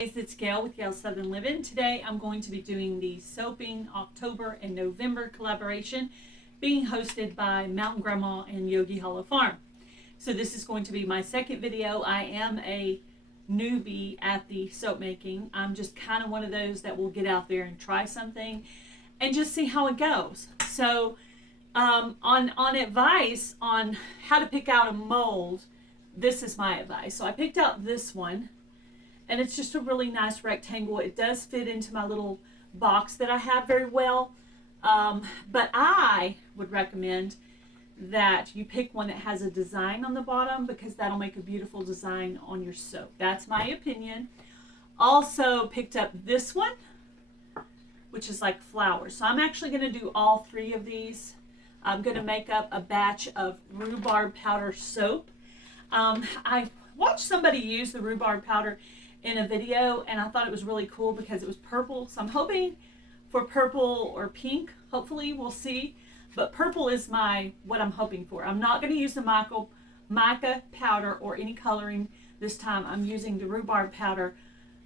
It's Gail with Gail Southern Living. Today I'm going to be doing the Soaping October and November collaboration being hosted by Mountain Grandma and Yogi Hollow Farm. So this is going to be my second video. I am a newbie at the soap making. I'm just kind of one of those that will get out there and try something and just see how it goes. So on advice on how to pick out a mold, this is my advice. So I picked out this one. And it's just a really nice rectangle. It does fit into my little box that I have very well. But I would recommend that you pick one that has a design on the bottom because that'll make a beautiful design on your soap. That's my opinion. Also picked up this one, which is like flowers. So I'm actually going to do all three of these. I'm going to make up a batch of rhubarb powder soap. I watched somebody use the rhubarb powder in a video and I thought it was really cool because it was purple. So I'm hoping for purple or pink. Hopefully we'll see. But purple is what I'm hoping for. I'm not going to use the mica powder or any coloring this time. I'm using the rhubarb powder,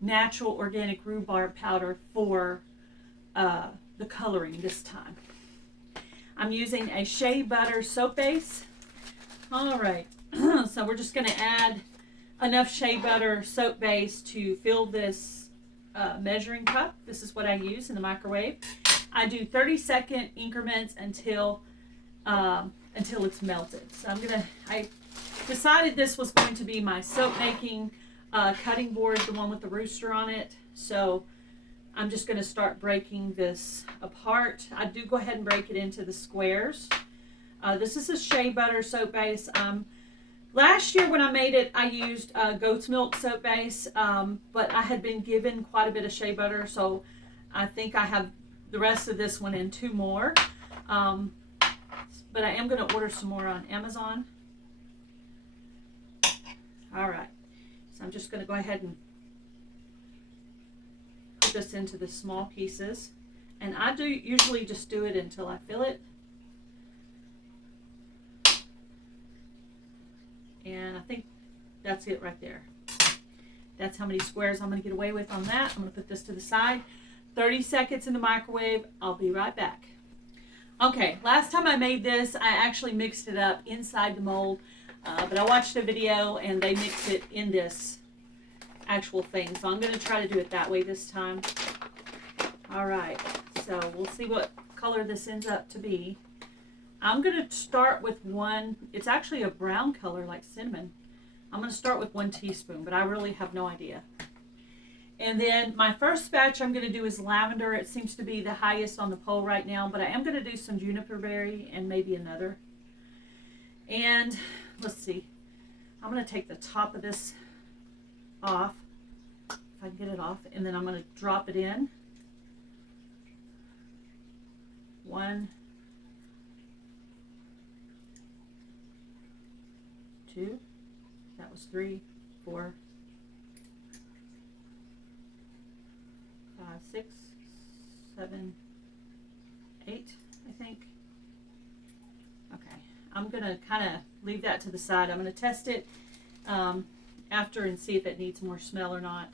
natural organic rhubarb powder for the coloring this time. I'm using a shea butter soap base. All right, so we're just going to add enough shea butter soap base to fill this measuring cup. This is what I use in the microwave. I do 30-second increments until it's melted. So I decided this was going to be my soap making cutting board, the one with the rooster on it. So I'm just going to start breaking this apart. I do go ahead and break it into the squares. This is a shea butter soap base. Last year when I made it, I used goat's milk soap base, but I had been given quite a bit of shea butter, so I think I have the rest of this one and two more. But I am going to order some more on Amazon. All right, so I'm just going to go ahead and put this into the small pieces, and I do usually just do it until I fill it. And I think that's it right there. That's how many squares I'm going to get away with on that. I'm going to put this to the side. 30 seconds in the microwave. I'll be right back. Okay, last time I made this, I actually mixed it up inside the mold. But I watched a video and they mixed it in this actual thing. So I'm going to try to do it that way this time. All right, so we'll see what color this ends up to be. I'm going to start with one. It's actually a brown color like cinnamon. I'm going to start with 1 teaspoon, but I really have no idea. And then my first batch I'm going to do is lavender. It seems to be the highest on the pole right now, but I am going to do some juniper berry and maybe another. And let's see. I'm going to take the top of this off, if I can get it off, and then I'm going to drop it in. 1, 2, that was 3, 4, 5, 6, 7, 8, I think. Okay, I'm gonna kind of leave that to the side. I'm gonna test it after and see if it needs more smell or not.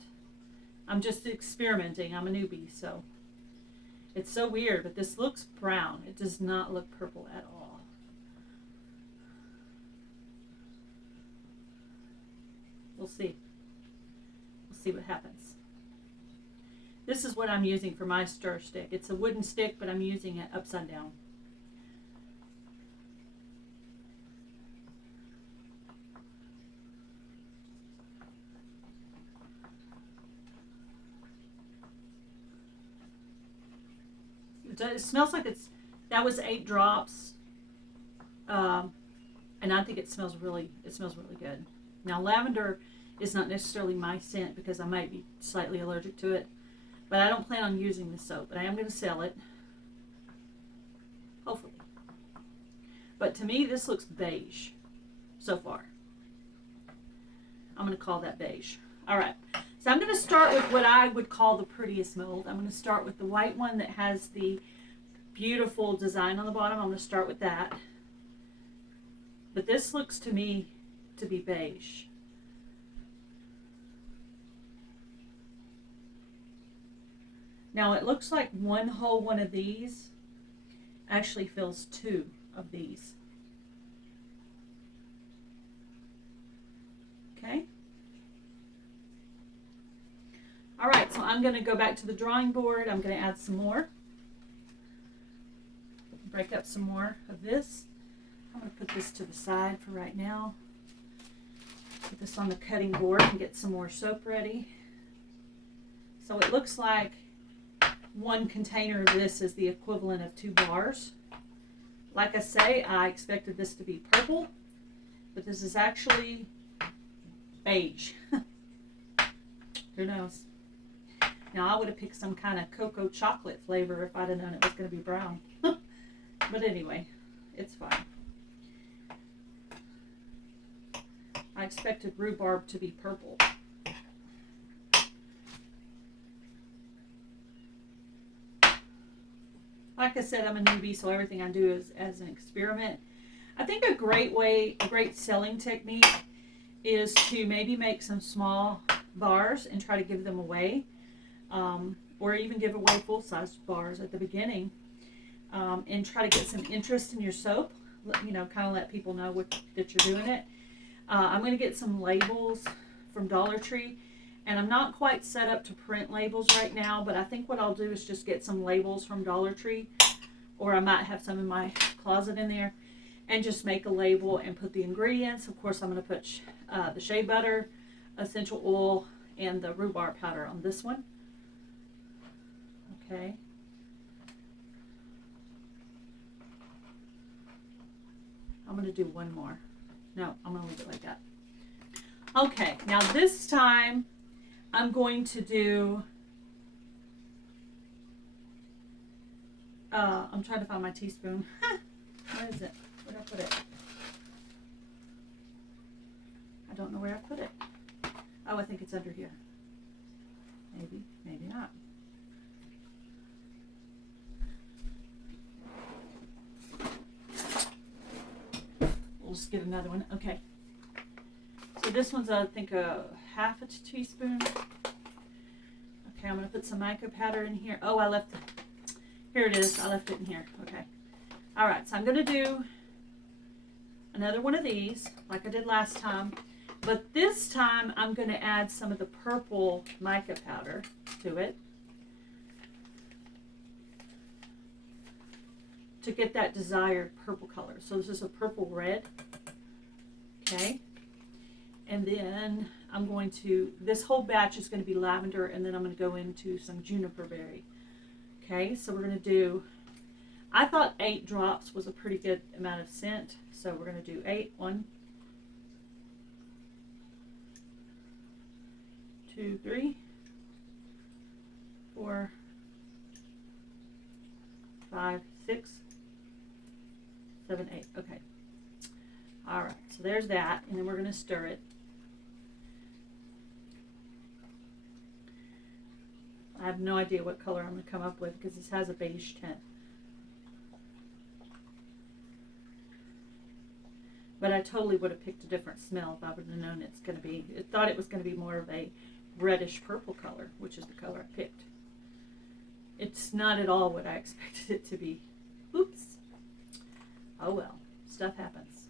I'm just experimenting. I'm a newbie, so it's so weird, but this looks brown. It does not look purple at all. We'll see. We'll see what happens. This is what I'm using for my stir stick. It's a wooden stick, but I'm using it upside down. It smells like that was 8 drops. And I think it smells really good. Now, lavender is not necessarily my scent because I might be slightly allergic to it, but I don't plan on using the soap, but I am going to sell it, hopefully. But to me, this looks beige so far. I'm going to call that beige. All right, so I'm going to start with what I would call the prettiest mold. I'm going to start with the white one that has the beautiful design on the bottom. I'm going to start with that. But this looks to me to be beige. Now it looks like one whole one of these actually fills two of these. Okay. All right, so I'm going to go back to the drawing board. I'm going to add some more. Break up some more of this. I'm going to put this to the side for right now. Put this on the cutting board and get some more soap ready. So it looks like one container of this is the equivalent of 2 bars. Like I say, I expected this to be purple, but this is actually beige. Who knows? Now I would have picked some kind of cocoa chocolate flavor if I'd have known it was going to be brown. But anyway, it's fine. I expected rhubarb to be purple. Like I said, I'm a newbie, so everything I do is as an experiment. I think a great selling technique is to maybe make some small bars and try to give them away, or even give away full-size bars at the beginning, and try to get some interest in your soap. You know, kind of let people know that you're doing it. I'm going to get some labels from Dollar Tree, and I'm not quite set up to print labels right now, but I think what I'll do is just get some labels from Dollar Tree, or I might have some in my closet in there, and just make a label and put the ingredients. Of course, I'm going to put the shea butter, essential oil, and the rhubarb powder on this one. Okay. I'm going to do one more. No, I'm going to leave it like that. Okay, now this time I'm going to do, I'm trying to find my teaspoon. Where is it? Where did I put it? I don't know where I put it. Oh, I think it's under here. Maybe, maybe not. We'll just get another one. Okay. So this one's, I think, a half a teaspoon. Okay, I'm going to put some mica powder in here. Oh, I left it. Here it is. I left it in here. Okay. All right, so I'm going to do another one of these, like I did last time. But this time, I'm going to add some of the purple mica powder to it to get that desired purple color. So this is a purple red. Okay. And then I'm going to, this whole batch is going to be lavender, and then I'm going to go into some juniper berry. Okay, so we're going to do, I thought 8 drops was a pretty good amount of scent, so we're going to do 8. 1, 2, 3, 4, 5, 6, 7, 8. Okay. All right, so there's that, and then we're going to stir it. I have no idea what color I'm going to come up with because this has a beige tint. But I totally would have picked a different smell if I would have known it's going to be, I thought it was going to be more of a reddish purple color, which is the color I picked. It's not at all what I expected it to be. Oops. Oh well, stuff happens.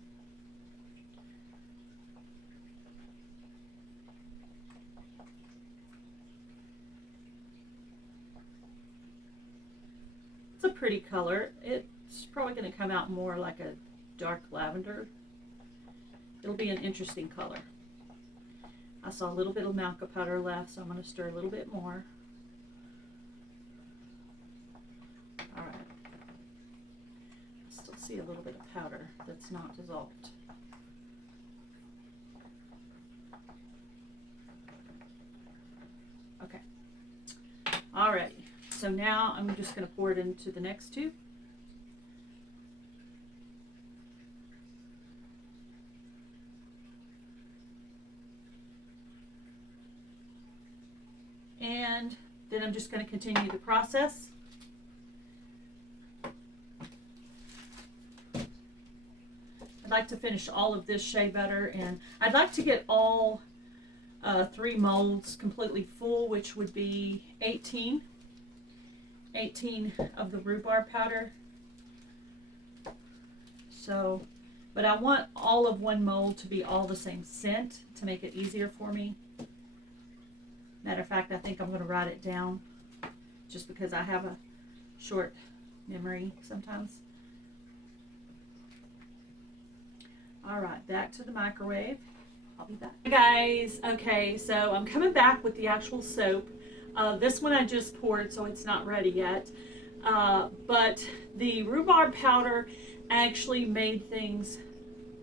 It's a pretty color. It's probably going to come out more like a dark lavender. It'll be an interesting color. I saw a little bit of mica powder left, so I'm going to stir a little bit more. All right. I still see a little bit of powder that's not dissolved. Okay. All right. So now I'm just going to pour it into the next two. And then I'm just going to continue the process. I'd like to finish all of this shea butter, and I'd like to get all 3 molds completely full, which would be 18. 18 of the rhubarb powder. So, but I want all of one mold to be all the same scent to make it easier for me. Matter of fact, I think I'm going to write it down just because I have a short memory sometimes. All right, back to the microwave. I'll be back. Hey guys, okay, so I'm coming back with the actual soap. This one I just poured, so it's not ready yet. But the rhubarb powder actually made things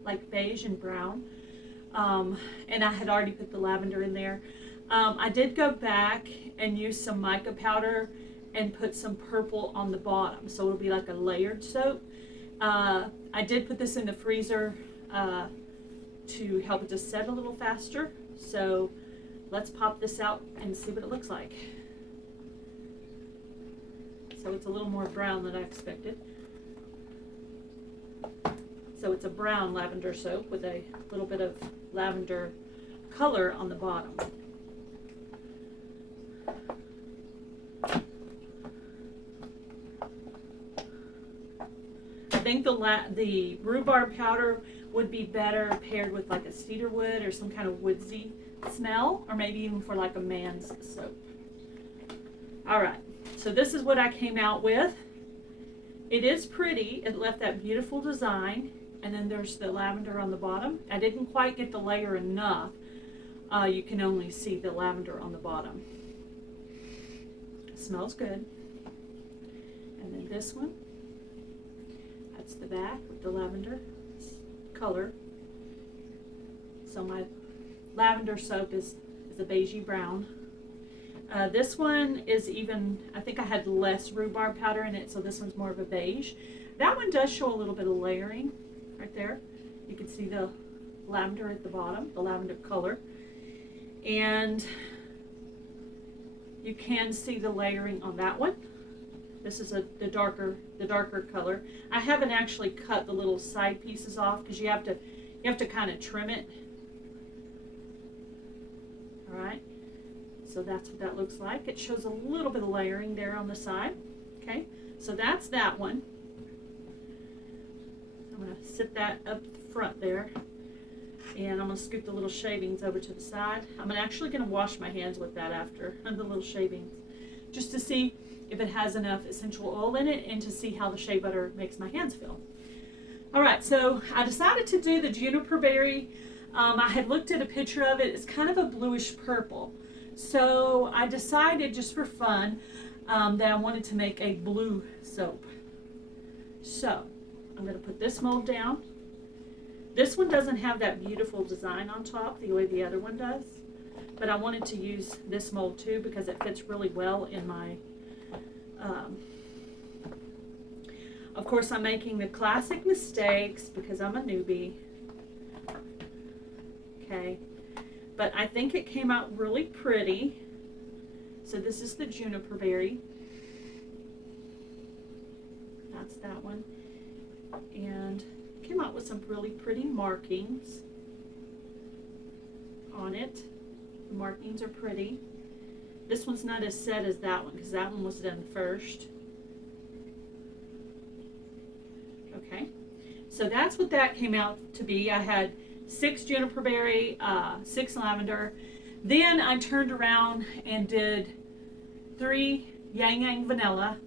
like beige and brown. And I had already put the lavender in there. I did go back and use some mica powder and put some purple on the bottom, so it'll be like a layered soap. I did put this in the freezer to help it to set a little faster. So let's pop this out and see what it looks like. So it's a little more brown than I expected. So it's a brown lavender soap with a little bit of lavender color on the bottom. I think the rhubarb powder would be better paired with like a cedar wood or some kind of woodsy smell, or maybe even for like a man's soap. All right, so this is what I came out with. It is pretty. It left that beautiful design, and then there's the lavender on the bottom. I didn't quite get the layer enough. You can only see the lavender on the bottom. It smells good. And then this one, that's the back with the lavender color. So my lavender soap is a beigey brown. This one is even, I think I had less rhubarb powder in it, so this one's more of a beige. That one does show a little bit of layering right there. You can see the lavender at the bottom, the lavender color. And you can see the layering on that one. This is the darker color. I haven't actually cut the little side pieces off because you have to kind of trim it. All right. So that's what that looks like. It shows a little bit of layering there on the side. Okay. So that's that one. I'm going to sit that up front there. And I'm going to scoop the little shavings over to the side. I'm actually going to wash my hands with that after, the little shavings, just to see if it has enough essential oil in it and to see how the shea butter makes my hands feel. All right, so I decided to do the juniper berry. I had looked at a picture of it. It's kind of a bluish purple. So I decided just for fun that I wanted to make a blue soap. So I'm going to put this mold down. This one doesn't have that beautiful design on top the way the other one does, but I wanted to use this mold too because it fits really well in my, of course I'm making the classic mistakes because I'm a newbie, okay, but I think it came out really pretty. So this is the juniper berry, that's that one, and came out with some really pretty markings on it. The markings are pretty. This one's not as set as that one because that one was done first. Okay, so that's what that came out to be. I had 6 juniper berry, 6 lavender. Then I turned around and did 3 Yang Yang vanilla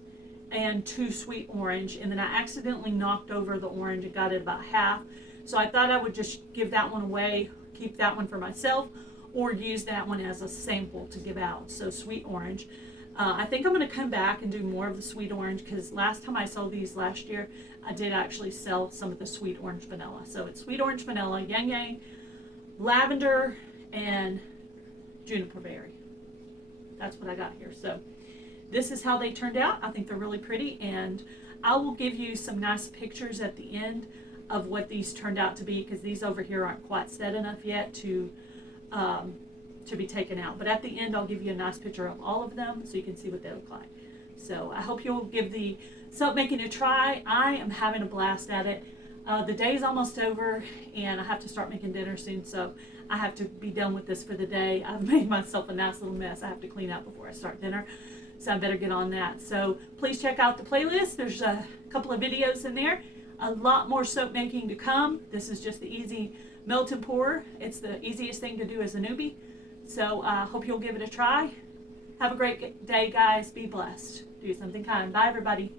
and 2 sweet orange, and then I accidentally knocked over the orange and got it about half. So I thought I would just give that one away, keep that one for myself, or use that one as a sample to give out. So sweet orange. I think I'm going to come back and do more of the sweet orange because last time I sold these last year, I did actually sell some of the sweet orange vanilla. So it's sweet orange vanilla, Yang Yang, lavender, and juniper berry. That's what I got here. So this is how they turned out. I think they're really pretty, and I will give you some nice pictures at the end of what these turned out to be because these over here aren't quite set enough yet to be taken out. But at the end, I'll give you a nice picture of all of them so you can see what they look like. So I hope you'll give the soap making a try. I am having a blast at it. The day's almost over, and I have to start making dinner soon, so I have to be done with this for the day. I've made myself a nice little mess I have to clean up before I start dinner. So I better get on that. So please check out the playlist. There's a couple of videos in there. A lot more soap making to come. This is just the easy melt and pour. It's the easiest thing to do as a newbie. So I hope you'll give it a try. Have a great day, guys. Be blessed. Do something kind. Bye, everybody.